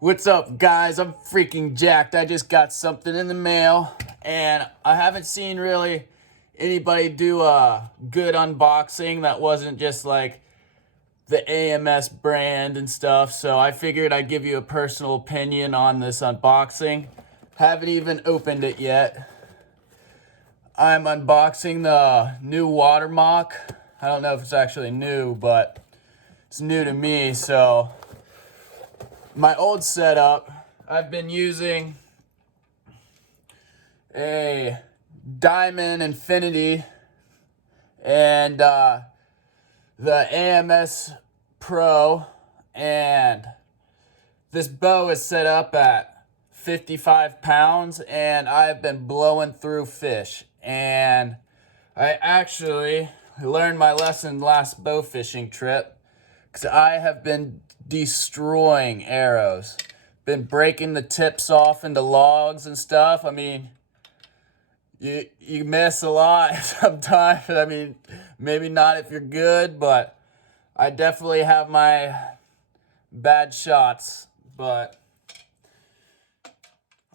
What's up, guys? I'm freaking jacked. I just got something in the mail, and I haven't seen really anybody do a good unboxing that wasn't just like the AMS brand and stuff, so I figured I'd give you a personal opinion on this unboxing. Haven't even opened it yet. I'm unboxing the new Water Moc. I don't know if it's actually new, but it's new to me, so my old setup, I've been using a Diamond Infinity and the AMS Pro, and this bow is set up at 55 pounds, and I've been blowing through fish. And I actually learned my lesson last bow fishing trip, because I have been destroying arrows. Been breaking the tips off into logs and stuff. I mean, you miss a lot sometimes. I mean, maybe not if you're good, but I definitely have my bad shots. But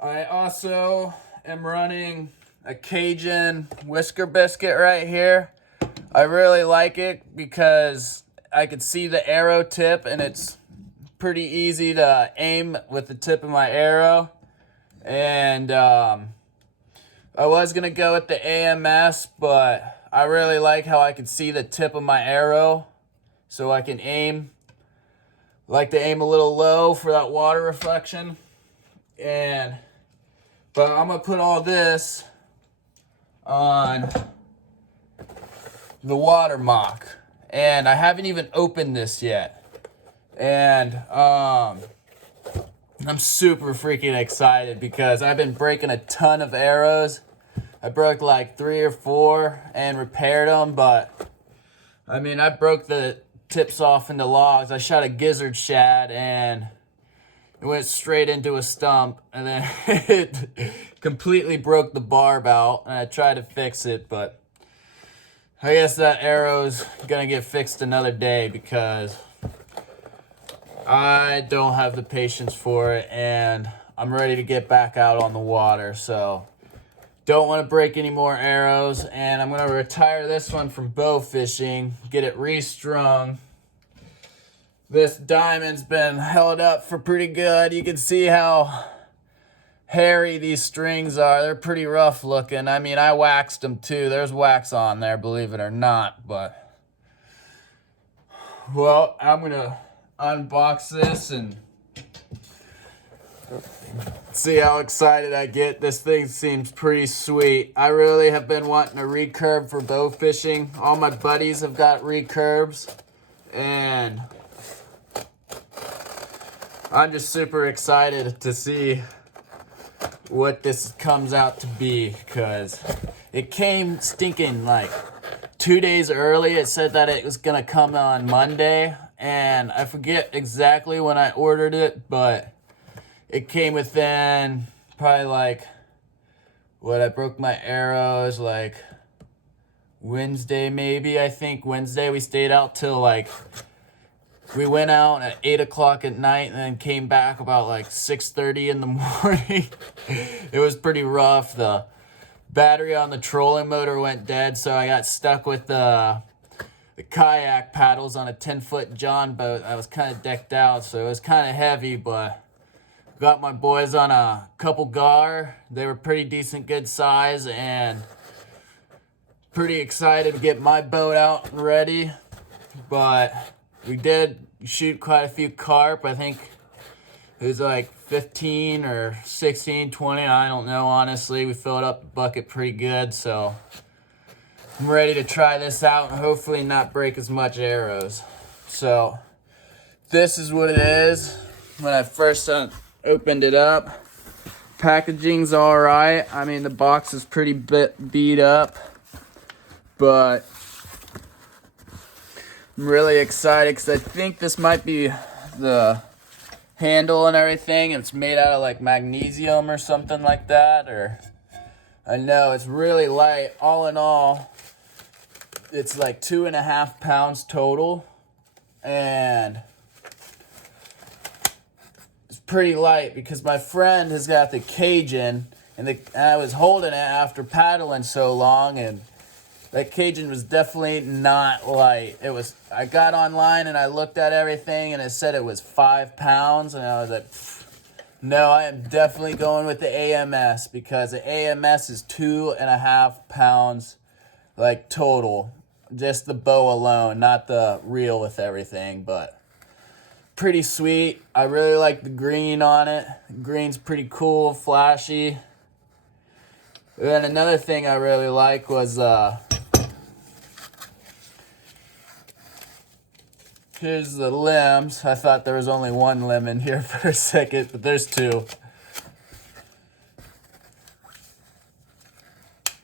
I also am running a Cajun whisker biscuit right here. I really like it because I can see the arrow tip, and it's pretty easy to aim with the tip of my arrow. And I was gonna go with the AMS, but I really like how I can see the tip of my arrow, so I can aim. Like to aim a little low for that water reflection. But I'm gonna put all this on the Water Moc, and I haven't even opened this yet. And I'm super freaking excited because I've been breaking a ton of arrows. I broke like 3 or 4 and repaired them, but I mean, I broke the tips off into logs. I shot a gizzard shad and it went straight into a stump, and then it completely broke the barb out, and I tried to fix it, but I guess that arrow's gonna get fixed another day because I don't have the patience for it, and I'm ready to get back out on the water, so don't want to break any more arrows. And I'm going to retire this one from bow fishing, get it restrung. This diamond's been held up for pretty good. You can see how hairy these strings are. They're pretty rough looking. I mean, I waxed them too. There's wax on there, believe it or not, but well, I'm going to unbox this and see how excited I get. This thing seems pretty sweet. I really have been wanting a recurve for bow fishing. All my buddies have got recurves, and I'm just super excited to see what this comes out to be, because it came stinking like 2 days early. It said that it was gonna come on Monday, and I forget exactly when I ordered it, but it came within probably like, I broke my arrows like Wednesday maybe, I think. Wednesday we stayed out till like, we went out at 8 o'clock at night and then came back about like 6:30 in the morning. It was pretty rough. The battery on the trolling motor went dead, so I got stuck with the kayak paddles on a 10-foot John boat. I was kind of decked out, so it was kind of heavy, but got my boys on a couple gar. They were pretty decent, good size, and pretty excited to get my boat out and ready. But we did shoot quite a few carp. I think it was like 15 or 16, 20. I don't know, honestly. We filled up the bucket pretty good, so I'm ready to try this out and hopefully not break as much arrows. So this is what it is when I first opened it up. Packaging's all right. I mean, the box is pretty beat up, but I'm really excited because I think this might be the handle and everything. It's made out of like magnesium or something like that, or I know it's really light. All in all, it's like 2.5 pounds total, and pretty light because my friend has got the Cajun, and I was holding it after paddling so long, and that Cajun was definitely not light. I got online and I looked at everything and it said it was 5 pounds, and I was like, no, I am definitely going with the AMS because the AMS is 2.5 pounds, like, total. Just the bow alone, not the reel with everything, but pretty sweet. I really like the green on it. The green's pretty cool, flashy. And then another thing I really like was, here's the limbs. I thought there was only one limb in here for a second, but there's two.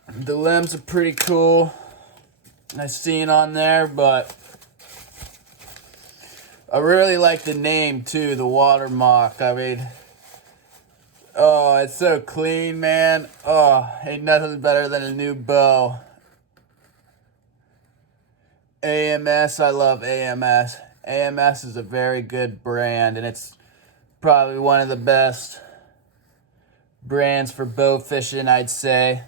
The limbs are pretty cool. I seen on there, but I really like the name too, the Water Moc. I mean, oh, it's so clean, man. Oh, ain't nothing better than a new bow. AMS, I love AMS. AMS is a very good brand, and it's probably one of the best brands for bow fishing, I'd say.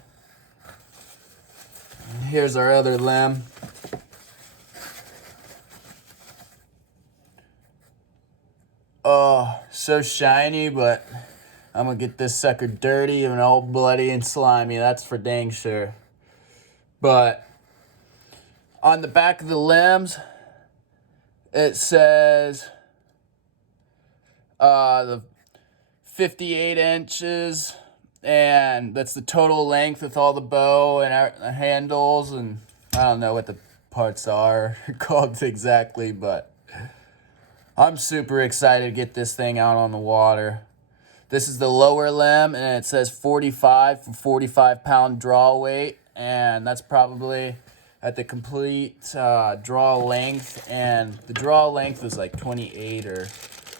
Here's our other limb. Oh, so shiny, but I'm gonna get this sucker dirty and all bloody and slimy, that's for dang sure. But on the back of the limbs, it says the 58 inches, and that's the total length with all the bow and the handles, and I don't know what the parts are called exactly, but I'm super excited to get this thing out on the water. This is the lower limb, and it says 45 for 45 pound draw weight, and that's probably at the complete draw length, and the draw length was like 28 or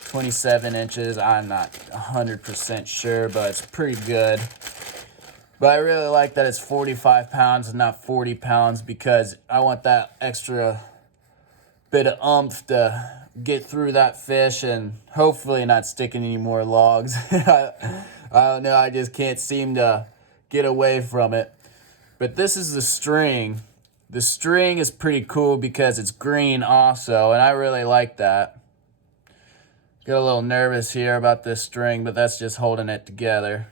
27 inches. I'm not 100% sure, but it's pretty good. But I really like that it's 45 pounds and not 40 pounds because I want that extra bit of oomph to get through that fish and hopefully not sticking any more logs. I don't know, I just can't seem to get away from it. But this is the string. The string is pretty cool because it's green also, and I really like that. Got a little nervous here about this string, but that's just holding it together.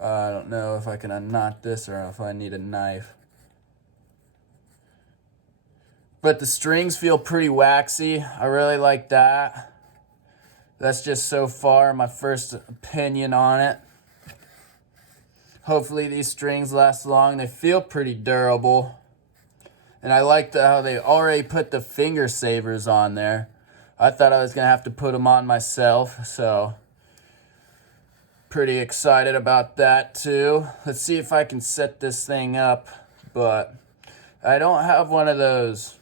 I don't know if I can unknot this or if I need a knife. But the strings feel pretty waxy. I really like that. That's just so far my first opinion on it. Hopefully these strings last long. They feel pretty durable. And I like how they already put the finger savers on there. I thought I was going to have to put them on myself, so pretty excited about that too. Let's see if I can set this thing up, but I don't have one of those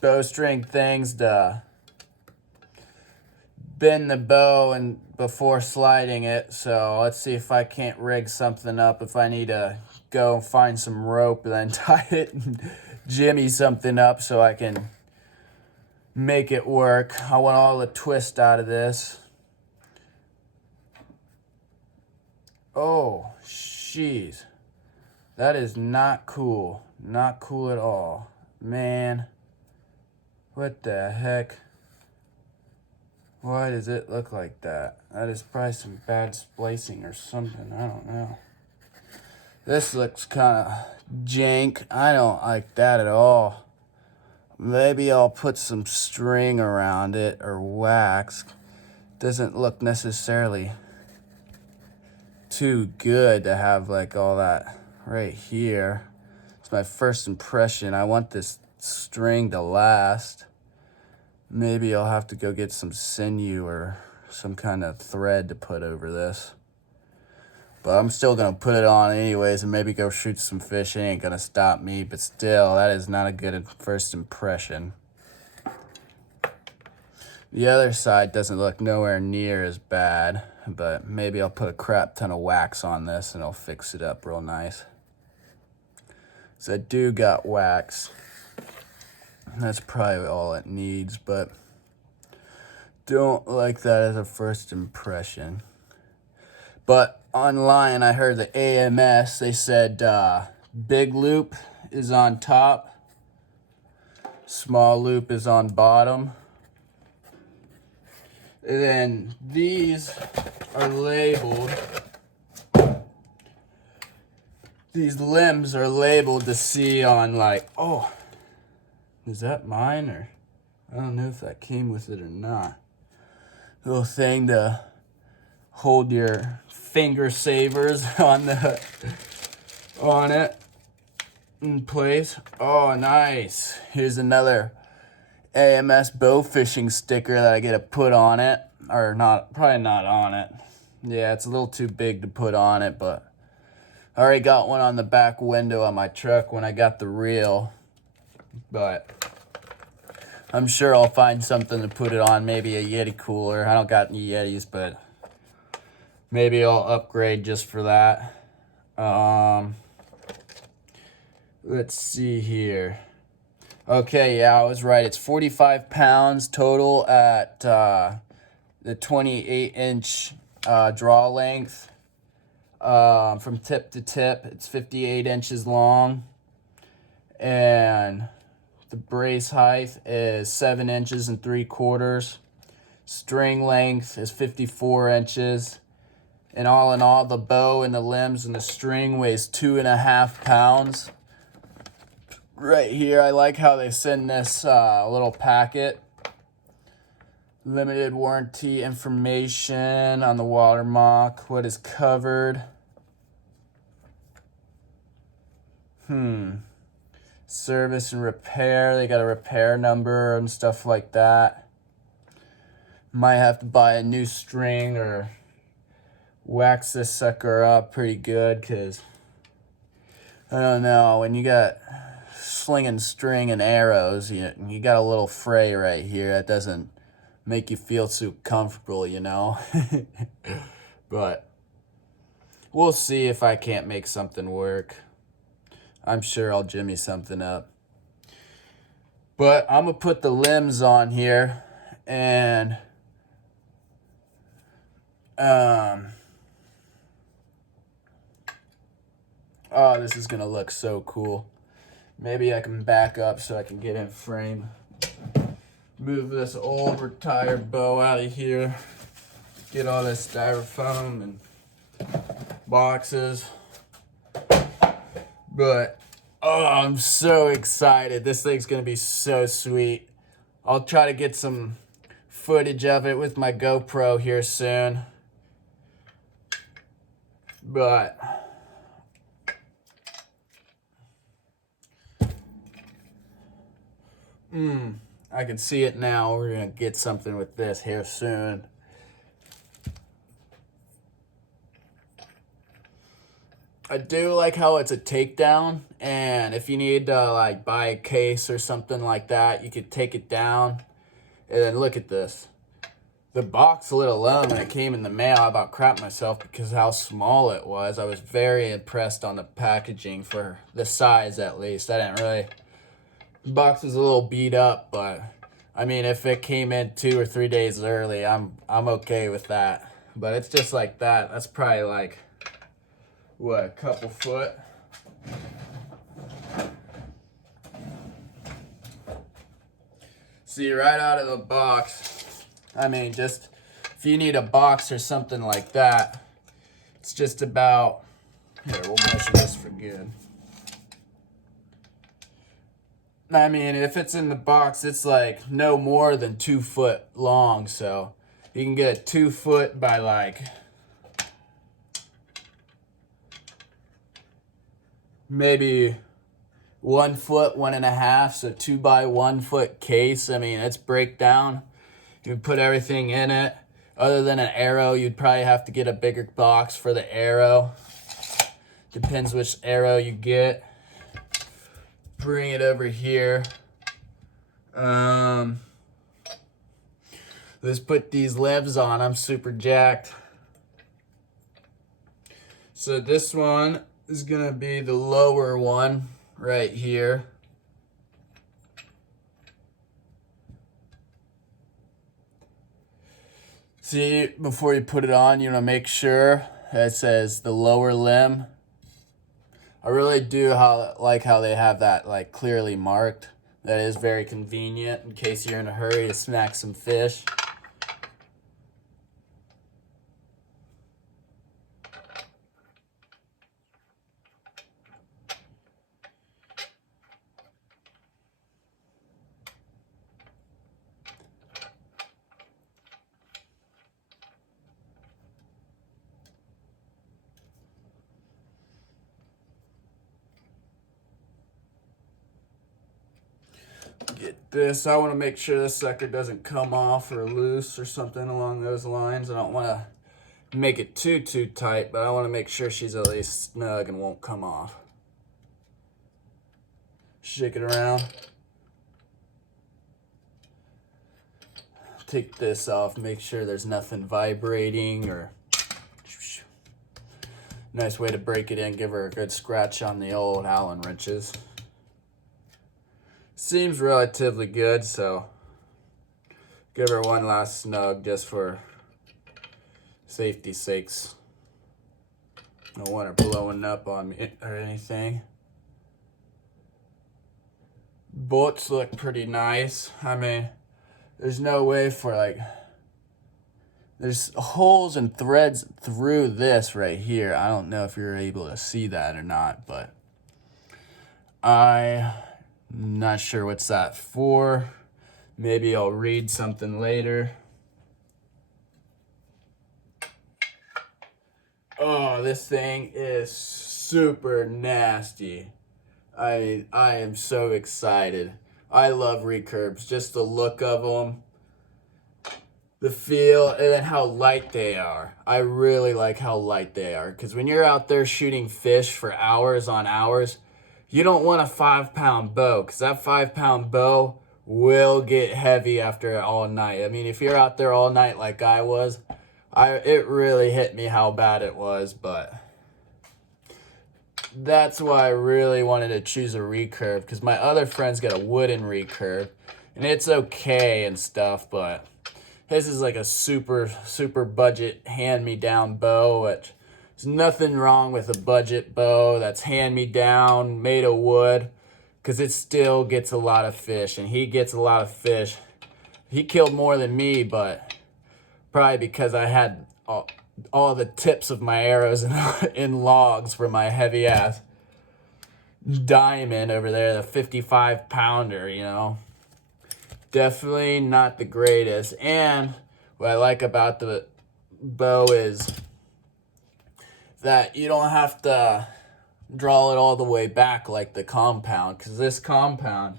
bowstring things to bend the bow and before sliding it, so let's see if I can't rig something up. If I need to go find some rope and then tie it and jimmy something up so I can make it work. I want all the twist out of this. Oh, jeez. That is not cool. Not cool at all. Man. What the heck? Why does it look like that? That is probably some bad splicing or something. I don't know. This looks kind of jank. I don't like that at all. Maybe I'll put some string around it or wax. Doesn't look necessarily too good to have like all that right here. It's my first impression. I want this string to last. Maybe I'll have to go get some sinew or some kind of thread to put over this. But I'm still going to put it on anyways and maybe go shoot some fish. It ain't going to stop me, but still, that is not a good first impression. The other side doesn't look nowhere near as bad, but maybe I'll put a crap ton of wax on this and it'll fix it up real nice. because I do got wax. That's probably all it needs, but don't like that as a first impression. But online, I heard the AMS, they said big loop is on top, small loop is on bottom. And then these are labeled, these limbs are labeled to see on like, oh, is that mine? Or I don't know if that came with it or not. Little thing to hold your finger savers on it in place. Oh, nice. Here's another AMS bow fishing sticker that I get to put on it. Or not, probably not on it. Yeah, it's a little too big to put on it, but I already got one on the back window on my truck when I got the reel. But I'm sure I'll find something to put it on, maybe a Yeti cooler. I don't got any Yetis, but maybe I'll upgrade just for that. Let's see here. Okay, yeah, I was right. It's 45 pounds total at the 28-inch draw length. From tip to tip, it's 58 inches long. And the brace height is 7 inches and 3/4. String length is 54 inches. And all in all, the bow and the limbs and the string weighs 2.5 pounds. Right here, I like how they send this little packet. Limited warranty information on the Water Moc. What is covered? Service and repair. They got a repair number and stuff like that. Might have to buy a new string or wax this sucker up pretty good, because I don't know, when you got slinging string and arrows, you got a little fray right here that doesn't make you feel so comfortable, you know. But we'll see if I can't make something work. I'm sure I'll jimmy something up. But I'm gonna put the limbs on here, and oh, this is gonna look so cool. Maybe I can back up so I can get in frame. Move this old retired bow out of here. Get all this styrofoam and boxes. But, oh, I'm so excited. This thing's gonna be so sweet. I'll try to get some footage of it with my GoPro here soon. But I can see it now. We're gonna get something with this here soon. I do like how it's a takedown, and if you need to like buy a case or something like that, you could take it down. And then look at this. The box lit alone when it came in the mail, I about crapped myself because of how small it was. I was very impressed on the packaging for the size, at least. I didn't really... The box was a little beat up, but I mean, if it came in 2 or 3 days early, I'm okay with that. But it's just like that. That's probably like, what, a couple foot? See, right out of the box, I mean, just if you need a box or something like that, it's just about, here, we'll measure this for good. I mean, if it's in the box, it's like no more than 2 foot long, so you can get it 2 foot by like maybe 1 foot, 1.5, so 2 by 1 foot case. I mean, it's breakdown. You can put everything in it. Other than an arrow, you'd probably have to get a bigger box for the arrow. Depends which arrow you get. Bring it over here. Let's put these limbs on. I'm super jacked. So this one is gonna be the lower one. right here. See, before you put it on, you want to make sure that it says the lower limb. I really do like how they have that like clearly marked. That is very convenient in case you're in a hurry to snack some fish. Get this. I want to make sure this sucker doesn't come off or loose or something along those lines. I don't want to make it too tight, but I want to make sure she's at least snug and won't come off. Shake it around. Take this off, make sure there's nothing vibrating or... Nice way to break it in, give her a good scratch on the old Allen wrenches. Seems relatively good, so give her one last snug just for safety's sakes. Don't want her blowing up on me or anything. Bolts look pretty nice. I mean, there's no way for like, there's holes and threads through this right here. I don't know if you're able to see that or not, but I'm not sure what's that for. Maybe I'll read something later. Oh, this thing is super nasty. I am so excited. I love recurves, just the look of them, the feel, and then how light they are. I really like how light they are, because when you're out there shooting fish for hours on hours, you don't want a 5-pound bow, because that 5-pound bow will get heavy after all night. I mean, if you're out there all night like I was, it really hit me how bad it was, but that's why I really wanted to choose a recurve, because my other friends got a wooden recurve, and it's okay and stuff, but his is like a super budget hand-me-down bow, which there's nothing wrong with a budget bow that's hand-me-down, made of wood, because it still gets a lot of fish, and he gets a lot of fish. He killed more than me, but probably because I had all the tips of my arrows in logs for my heavy-ass diamond over there, the 55-pounder, you know. Definitely not the greatest. And what I like about the bow is that you don't have to draw it all the way back like the compound, because this compound,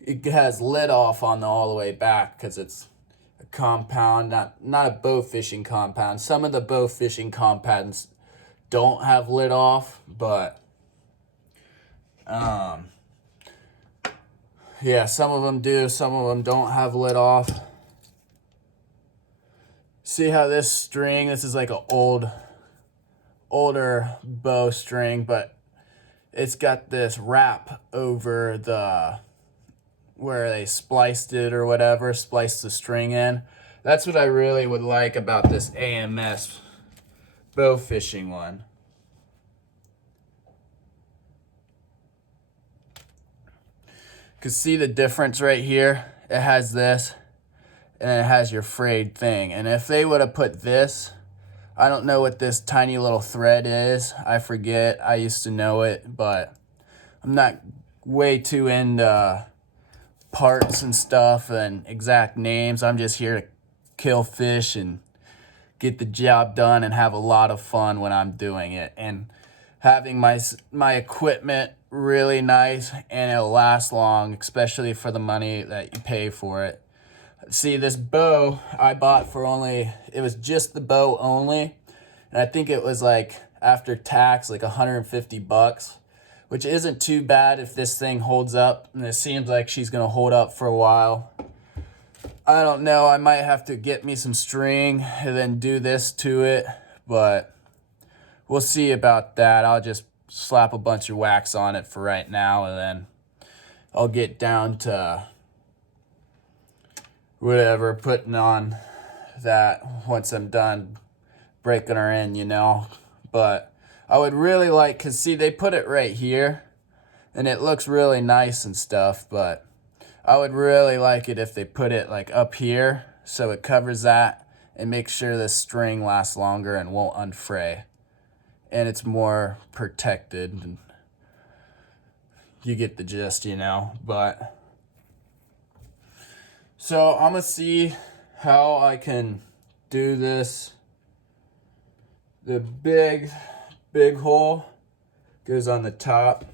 it has lid off on the all the way back because it's a compound, not a bow fishing compound. Some of the bow fishing compounds don't have lid off, but yeah, some of them do, some of them don't have lid off. See how this string, this is like an older bow string, but it's got this wrap over the, where they spliced it or whatever, spliced the string in. That's what I really would like about this AMS bow fishing one. Cause see the difference right here? It has this, and it has your frayed thing. And if they would have put this, I don't know what this tiny little thread is. I forget. I used to know it, but I'm not way too into parts and stuff and exact names. I'm just here to kill fish and get the job done and have a lot of fun when I'm doing it. And having my equipment really nice, and it'll last long, especially for the money that you pay for it. See, this bow I bought for it was just the bow only, and I think it was like after tax like $150, which isn't too bad if this thing holds up, and it seems like she's gonna hold up for a while. I don't know, I might have to get me some string and then do this to it, but we'll see about that. I'll just slap a bunch of wax on it for right now, and then I'll get down to whatever, putting on that once I'm done breaking her in, you know. But I would really like, because see, they put it right here and it looks really nice and stuff, but I would really like it if they put it like up here so it covers that and makes sure this string lasts longer and won't unfray and it's more protected, and you get the gist, you know. But so I'm gonna see how I can do this. The big hole goes on the top.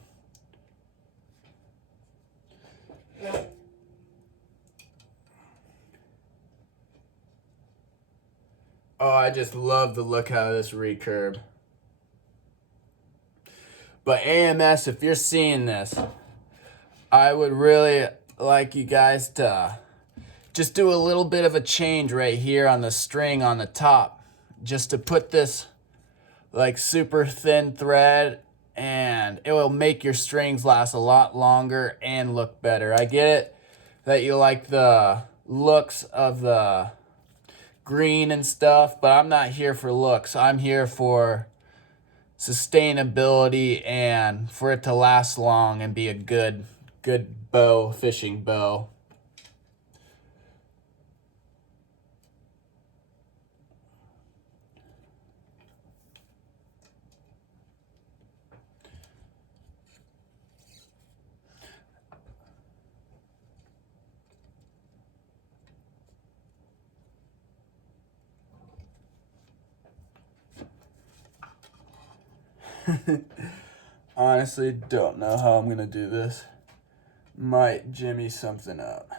Oh, I just love the look out of this recurb. But AMS, if you're seeing this, I would really like you guys to just do a little bit of a change right here on the string on the top, just to put this like super thin thread, and it will make your strings last a lot longer and look better. I get it that you like the looks of the green and stuff, but I'm not here for looks. I'm here for sustainability and for it to last long and be a good bow, fishing bow. Honestly, don't know how I'm gonna do this. Might jimmy something up.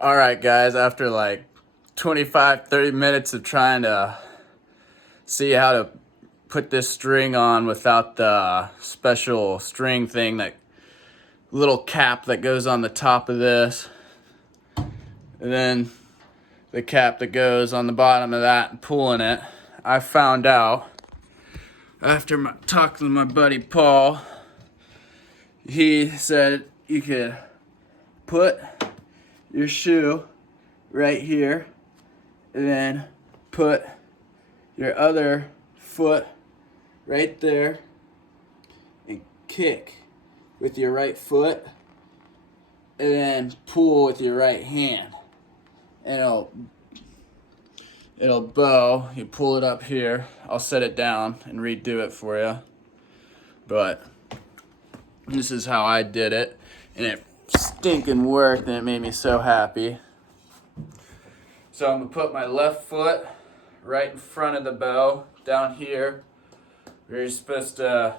All right, guys, after like 25-30 minutes of trying to see how to put this string on without the special string thing, that little cap that goes on the top of this, and then the cap that goes on the bottom of that, and pulling it, I found out after talking to my buddy Paul, he said you could put your shoe right here and then put your other foot right there and kick with your right foot and then pull with your right hand, and it'll bow. You pull it up here. I'll set it down and redo it for you, but this is how I did it, and it stinking worked, and it made me so happy. So I'm gonna put my left foot right in front of the bow down here where you're supposed to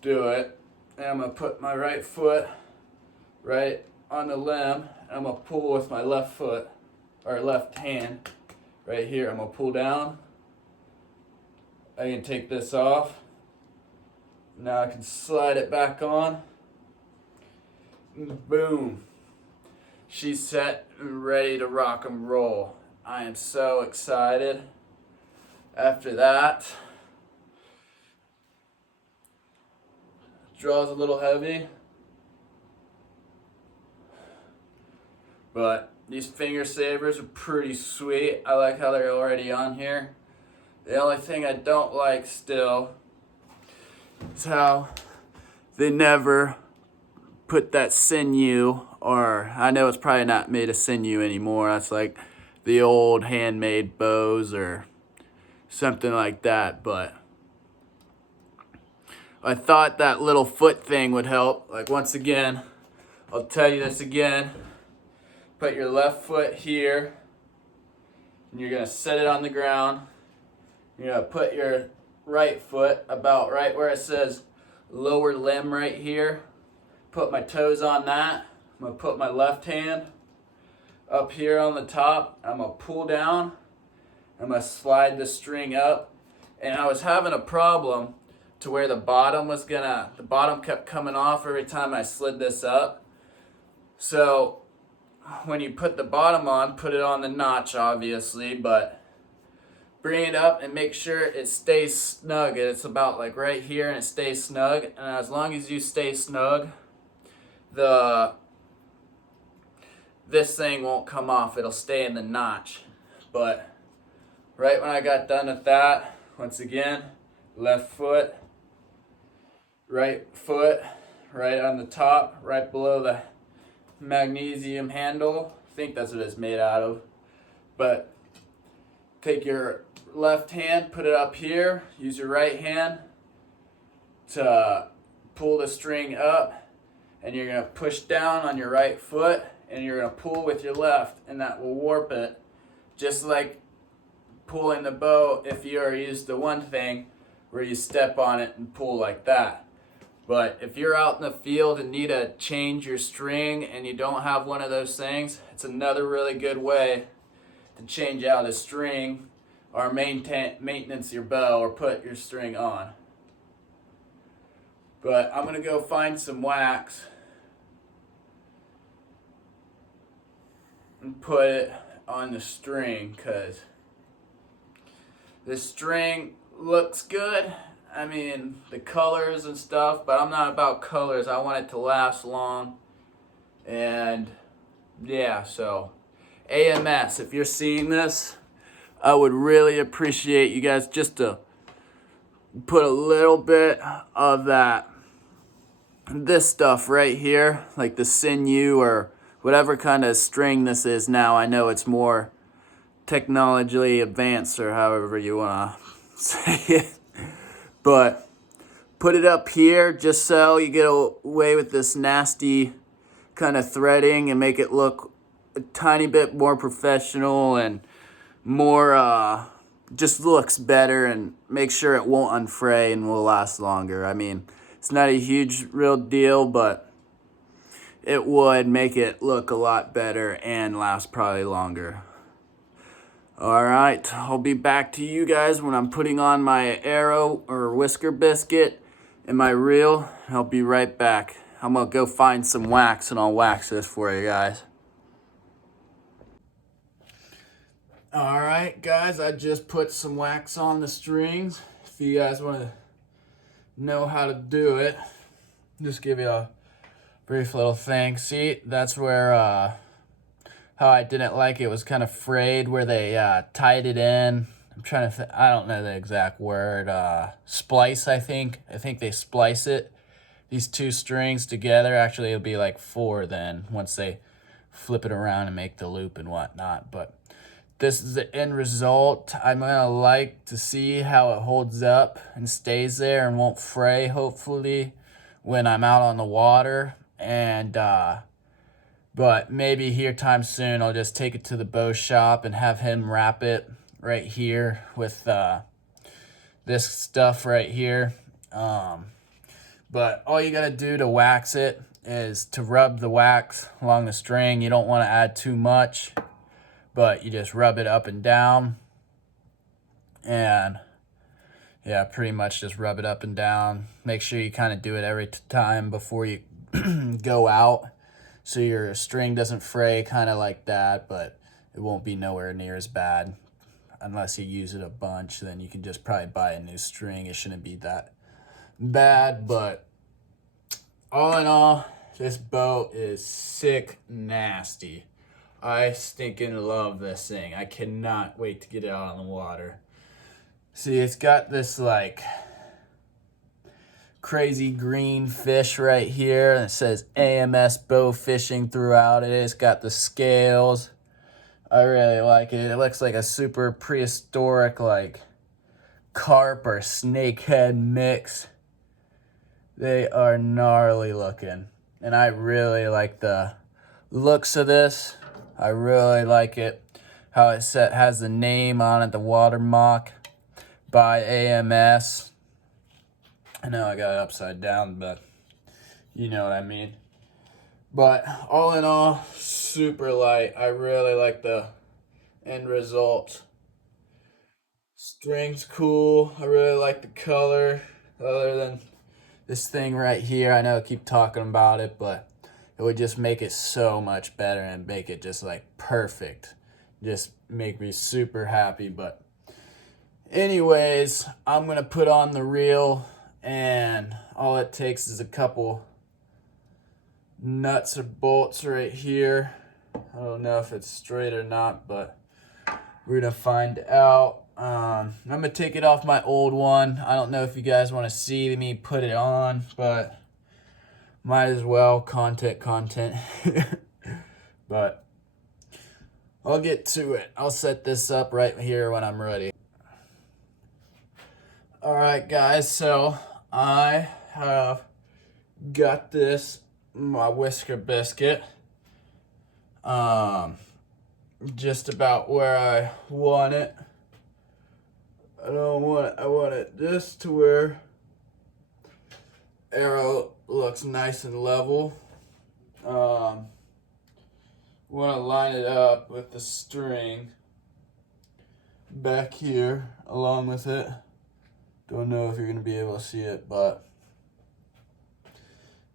do it, and I'm gonna put my right foot right on the limb, and I'm gonna pull with my left foot, or left hand right here. I'm gonna pull down. I can take this off. Now I can slide it back on. Boom. She's set and ready to rock and roll. I am so excited. After that, draw's a little heavy, but these finger savers are pretty sweet. I like how they're already on here. The only thing I don't like still is how they never put that sinew, or I know it's probably not made of sinew anymore. That's like the old handmade bows or something like that, but I thought that little foot thing would help. Like, once again, I'll tell you this again. Put your left foot here, and you're gonna set it on the ground. You're gonna put your right foot about right where it says lower limb right here. Put my toes on that. I'm gonna put my left hand up here on the top. I'm gonna pull down. I'm gonna slide the string up. And I was having a problem to where the bottom kept coming off every time I slid this up. So when you put the bottom on, put it on the notch obviously, but bring it up and make sure it stays snug. It's about like right here and it stays snug. And as long as you stay snug, this thing won't come off. It'll stay in the notch. But right when I got done with that, once again, left foot, right on the top, right below the magnesium handle. I think that's what it's made out of. But take your left hand, put it up here, use your right hand to pull the string up, and you're going to push down on your right foot, and you're going to pull with your left, and that will warp it, just like pulling the bow if you already used the one thing where you step on it and pull like that. But if you're out in the field and need to change your string and you don't have one of those things, it's another really good way to change out a string or maintenance your bow or put your string on. But I'm going to go find some wax and put it on the string, because this string looks good. I mean, the colors and stuff, but I'm not about colors. I want it to last long. And yeah, so AMS, if you're seeing this, I would really appreciate you guys just to put a little bit of this stuff right here, like the sinew or whatever kind of string this is now. I know it's more technologically advanced, or however you want to say it. But put it up here just so you get away with this nasty kind of threading and make it look a tiny bit more professional and more, just looks better, and make sure it won't unfray and will last longer. I mean, it's not a huge real deal, but it would make it look a lot better and last probably longer. Alright, I'll be back to you guys when I'm putting on my arrow or whisker biscuit and my reel. I'll be right back. I'm going to go find some wax and I'll wax this for you guys. Alright guys, I just put some wax on the strings. If you guys want to know how to do it, just give you a brief little thing. See, that's where how I didn't like it was kind of frayed where they tied it in. I'm trying to I don't know the exact word. Splice, I think they splice it, these two strings together. Actually, it'll be like four then once they flip it around and make the loop and whatnot. But this is the end result. I'm gonna like to see how it holds up and stays there and won't fray, hopefully, when I'm out on the water. And but maybe here time soon I'll just take it to the bow shop and have him wrap it right here with this stuff right here. But all you gotta do to wax it is to rub the wax along the string. You don't want to add too much, but you just rub it up and down. And yeah, pretty much just rub it up and down. Make sure you kind of do it every time before you go out, so your string doesn't fray kind of like that, but it won't be nowhere near as bad. Unless you use it a bunch, then you can just probably buy a new string. It shouldn't be that bad. But all in all, this boat is sick nasty. I stinking love this thing. I cannot wait to get it out on the water. See, it's got this like crazy green fish right here, and it says AMS bow fishing throughout it. It's got the scales. I really like it. It looks like a super prehistoric like carp or snakehead mix. They are gnarly looking, and I really like the looks of this. I really like it. How it has the name on it, the Water Moc by AMS. I know I got it upside down, but you know what I mean. But all in all, super light. I really like the end result. String's cool. I really like the color. Other than this thing right here, I know I keep talking about it, but it would just make it so much better and make it just like perfect. Just make me super happy. But Anyways, I'm gonna put on the reel, and all it takes is a couple nuts or bolts right here. I don't know if it's straight or not, but we're gonna find out. I'm gonna take it off my old one. I don't know if you guys want to see me put it on, but might as well. Content. But I'll get to it. I'll set this up right here when I'm ready. Alright guys, so I have got this, my whisker biscuit, just about where I want it. I want it just to where arrow looks nice and level. Want to line it up with the string back here along with it. Don't know if you're going to be able to see it, but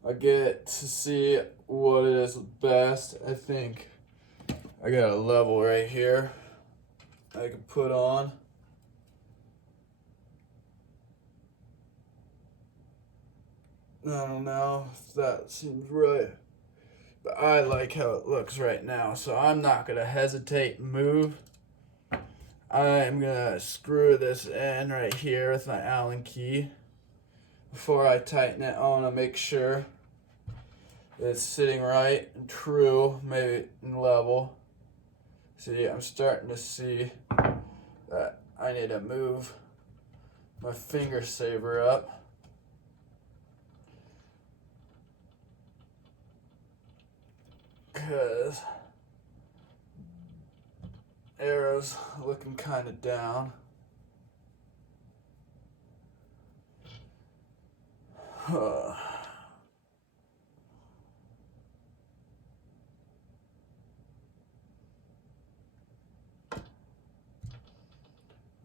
I get to see what it is best. I think I got a level right here I can put on. I don't know if that seems right, but I like how it looks right now, so I'm not going to hesitate and move. I'm going to screw this in right here with my Allen key. Before I tighten it, I want to make sure it's sitting right and true, maybe and level. See, I'm starting to see that I need to move my finger saver up. Because arrow's looking kind of down. I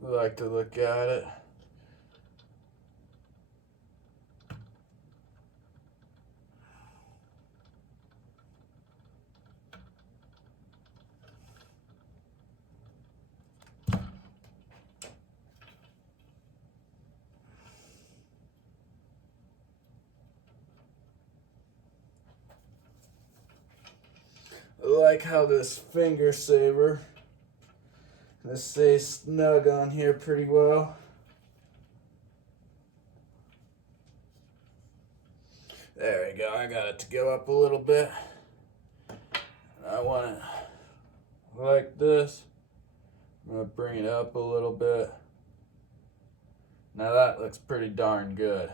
like to look at it. I like how this finger saver, this stays snug on here pretty well. There we go, I got it to go up a little bit. I want it like this. I'm gonna bring it up a little bit. Now that looks pretty darn good.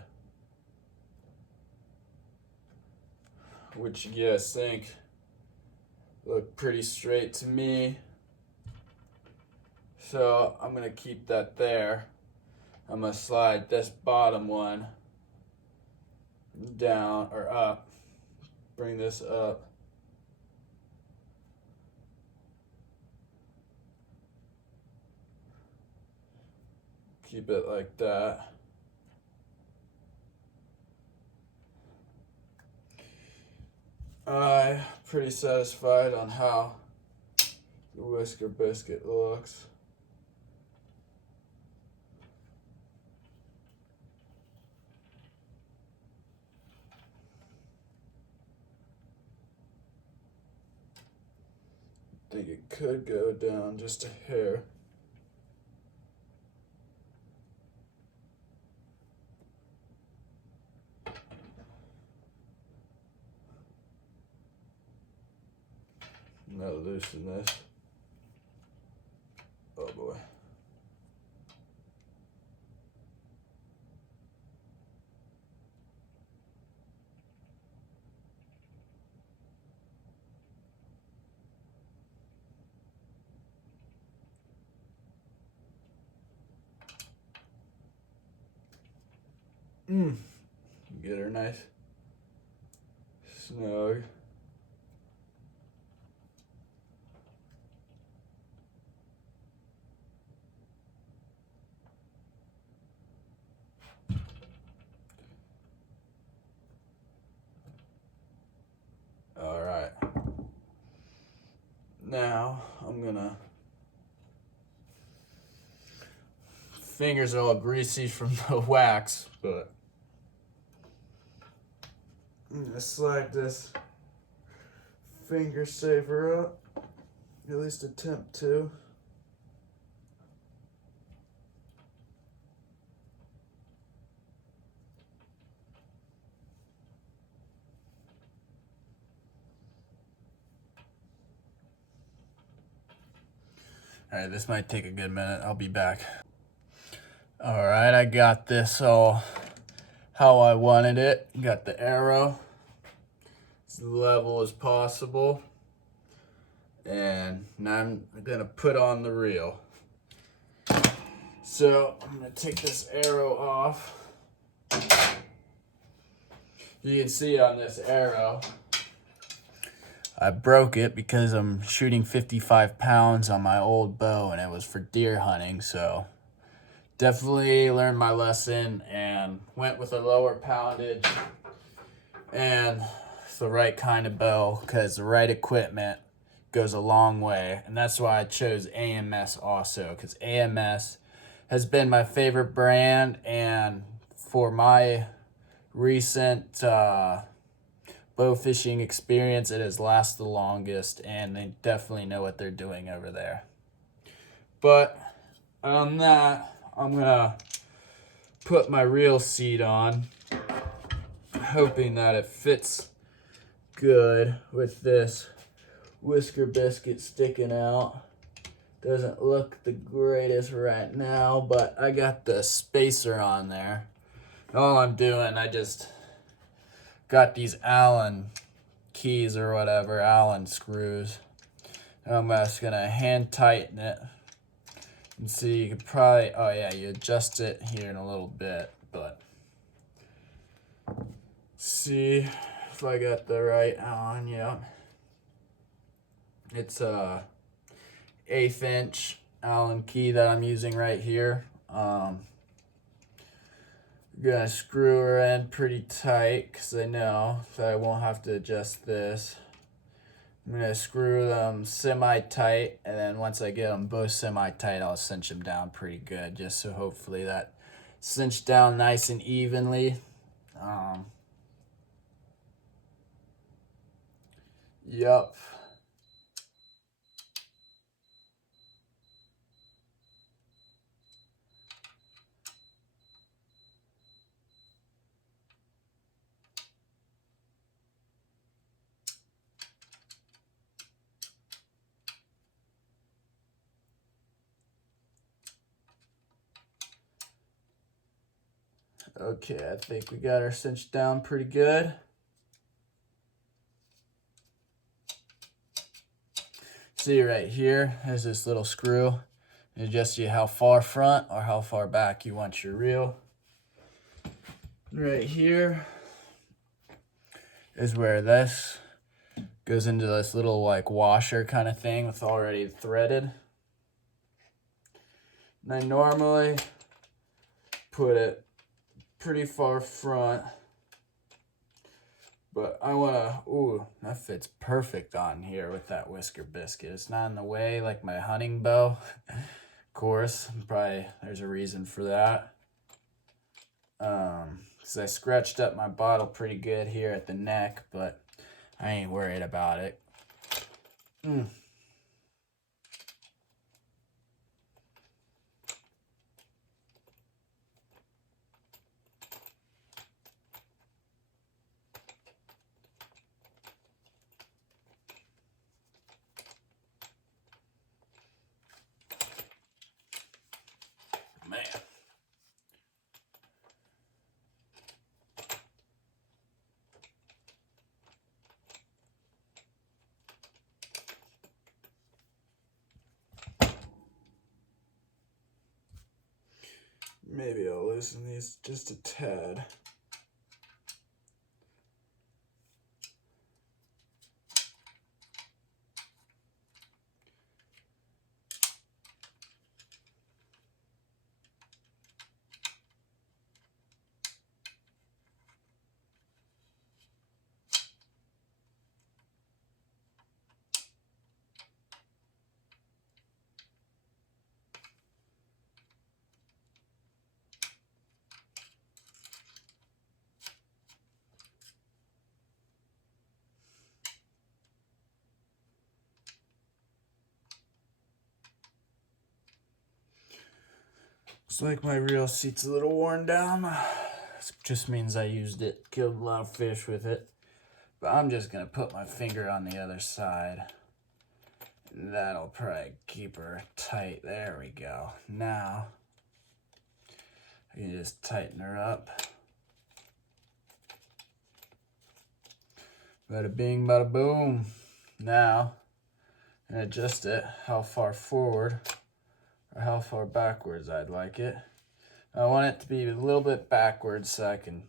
What you guys think? Look pretty straight to me. So I'm gonna keep that there. I'm gonna slide this bottom one down or up. Bring this up. Keep it like that. I'm pretty satisfied on how the whisker biscuit looks. I think it could go down just a hair. Now loosen this. Oh boy. Get her nice, snug. All right. Now I'm gonna fingers are all greasy from the wax, but I'm gonna slide this finger saver up, at least attempt to. All right, this might take a good minute. I'll be back. All right, I got this all how I wanted it. Got the arrow as level as possible. And now I'm gonna put on the reel. So I'm gonna take this arrow off. You can see on this arrow, I broke it because I'm shooting 55 pounds on my old bow and it was for deer hunting. So definitely learned my lesson and went with a lower poundage and the right kind of bow, because the right equipment goes a long way. And that's why I chose AMS also, because AMS has been my favorite brand, and for my recent bow fishing experience, it has lasted the longest, and they definitely know what they're doing over there. But on that, I'm gonna put my reel seat on, hoping that it fits good with this whisker biscuit sticking out. Doesn't look the greatest right now, but I got the spacer on there. All I'm doing, I just got these Allen keys or whatever, Allen screws. And I'm just gonna hand tighten it. And see, you could probably, oh yeah, you adjust it here in a little bit, but see if I got the right Allen. Yeah. It's a 1/8 inch Allen key that I'm using right here. Gonna screw her in pretty tight because I know that I won't have to adjust this. I'm gonna screw them semi-tight, and then once I get them both semi-tight, I'll cinch them down pretty good, just so hopefully that cinch down nice and evenly. Yup. Okay, I think we got her cinched down pretty good. See right here, there's this little screw. It adjusts you how far front or how far back you want your reel. Right here is where this goes into this little like washer kind of thing with already threaded. And I normally put it pretty far front, but I wanna, ooh, that fits perfect on here with that whisker biscuit. It's not in the way like my hunting bow. Of course, probably there's a reason for that. Because I scratched up my bottle pretty good here at the neck, but I ain't worried about it. Man. Maybe I'll loosen these just a tad. Looks like my reel seat's a little worn down. This just means I used it, killed a lot of fish with it. But I'm just gonna put my finger on the other side. That'll probably keep her tight. There we go. Now, I can just tighten her up. Bada bing, bada boom. Now, and adjust it how far forward or how far backwards I'd like it. I want it to be a little bit backwards so I can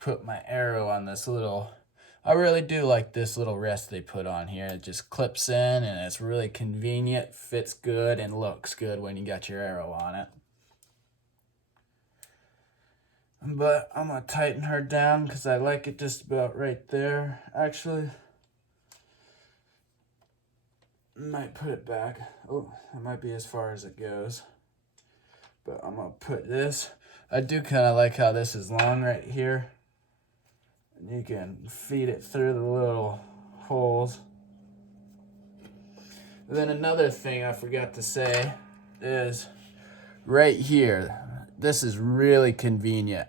put my arrow on this little, I really do like this little rest they put on here. It just clips in and it's really convenient, fits good, and looks good when you got your arrow on it. But I'm gonna tighten her down because I like it just about right there. Actually, might put it back. Oh, that might be as far as it goes. But I'm gonna put this. I do kind of like how this is long right here. And you can feed it through the little holes. And then another thing I forgot to say is right here. This is really convenient.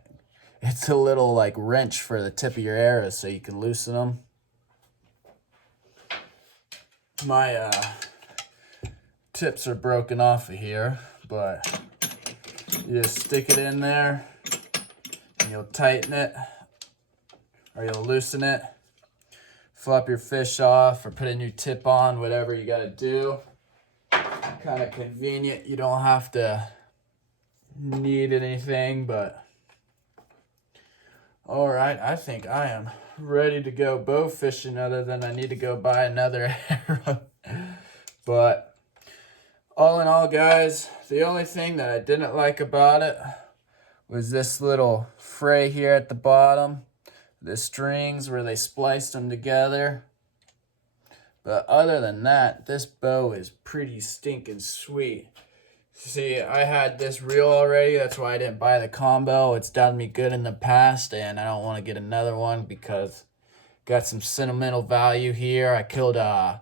It's a little like wrench for the tip of your arrows so you can loosen them. My tips are broken off of here, but you just stick it in there and you'll tighten it or you'll loosen it, flop your fish off or put a new tip on, whatever you gotta do. Kind of convenient. You don't have to need anything, but all right, I think I am ready to go bow fishing, other than I need to go buy another arrow. But all in all, guys, the only thing that I didn't like about it was this little fray here at the bottom, the strings where they spliced them together. But other than that, this bow is pretty stinking sweet. See, I had this reel already. That's why I didn't buy the combo. It's done me good in the past, and I don't want to get another one because got some sentimental value here. I killed a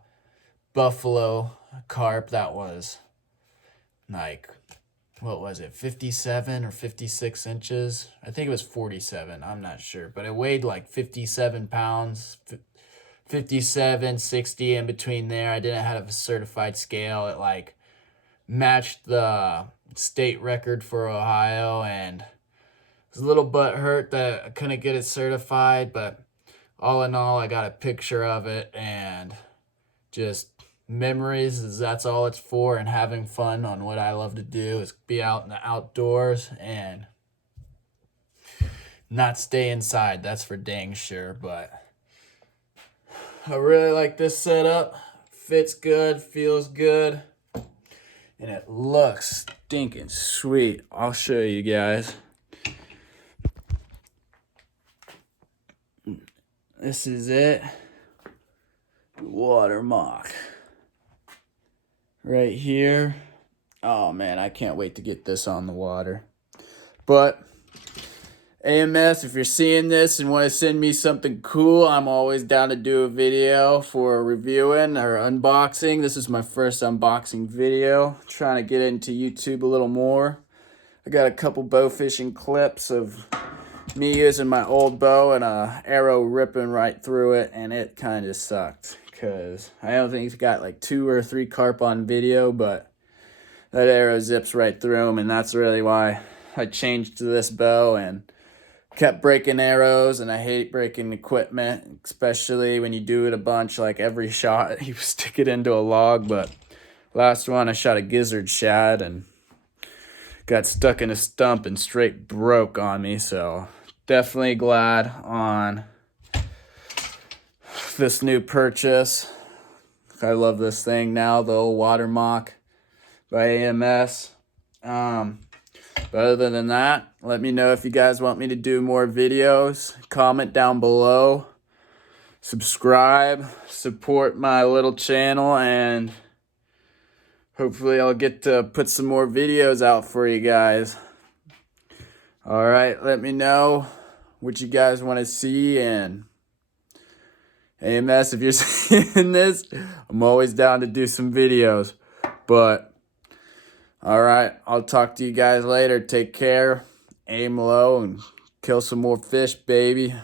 buffalo carp that was like, what was it, 57 or 56 inches? I think it was 47. I'm not sure. But it weighed like 57 pounds, 57, 60, in between there. I didn't have a certified scale. It like matched the state record for Ohio, and it was a little butthurt that I couldn't get it certified, but all in all, I got a picture of it, and just memories, is that's all it's for, and having fun on what I love to do is be out in the outdoors and not stay inside, that's for dang sure. But I really like this setup. Fits good, feels good, and it looks stinking sweet. I'll show you guys. This is it. Water Moc. Right here. Oh man, I can't wait to get this on the water. But AMS, if you're seeing this and want to send me something cool, I'm always down to do a video for reviewing or unboxing. This is my first unboxing video. Trying to get into YouTube a little more. I got a couple bow fishing clips of me using my old bow and a arrow ripping right through it, and it kind of sucked because I don't think it's got like 2 or 3 carp on video, but that arrow zips right through them, and that's really why I changed to this bow and kept breaking arrows. And I hate breaking equipment, especially when you do it a bunch, like every shot you stick it into a log. But last one I shot a gizzard shad and got stuck in a stump and straight broke on me. So definitely glad on this new purchase. I love this thing now, the old Water Moc by AMS. But other than that, let me know if you guys want me to do more videos. Comment down below. Subscribe. Support my little channel, and hopefully I'll get to put some more videos out for you guys. Alright, let me know what you guys want to see, and AMS, if you're seeing this, I'm always down to do some videos. But All right, I'll talk to you guys later. Take care, aim low, and kill some more fish, baby.